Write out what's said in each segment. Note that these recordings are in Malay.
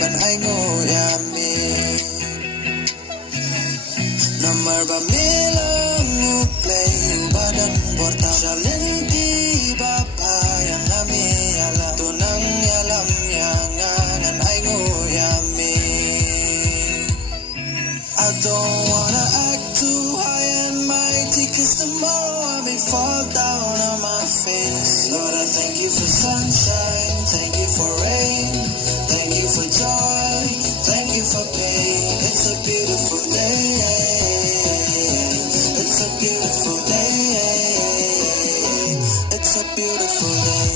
ban ai ngô ya mi namar ba milang u play badan borta shalenti ba pa yang ami ala tunang yalam yang an ai ngô ya mi I don't wanna act too high and mighty, 'cause tomorrow I may fall down on my face. Lord, I thank you for sunshine, thank you for rain, thank you for joy, thank you for pain. It's a beautiful day, it's a beautiful day, it's a beautiful day.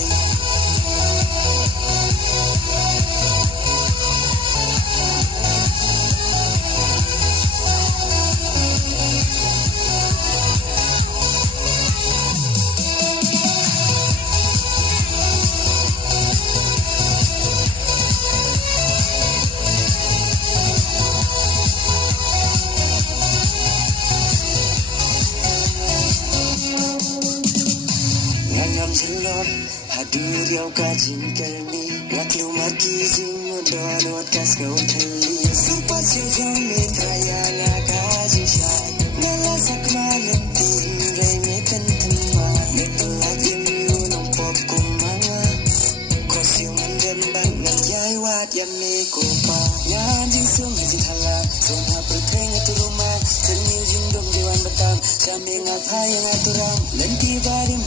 Hadur yaw ka jingkalni Ngaklu marki jingo doan wat kas kau thali Supat siya jang me kaya nga ka jishay Ngala sak malam tin ray me kan tama Metong lagi miu nong pop kumanga Kos yung mandem bang nagyay wat yan me ko pa Yan jing sung jing hala Sung ha perteng atu rumah Terniu jing dom dewan batam Kami ngapai yang aturam Lenti barim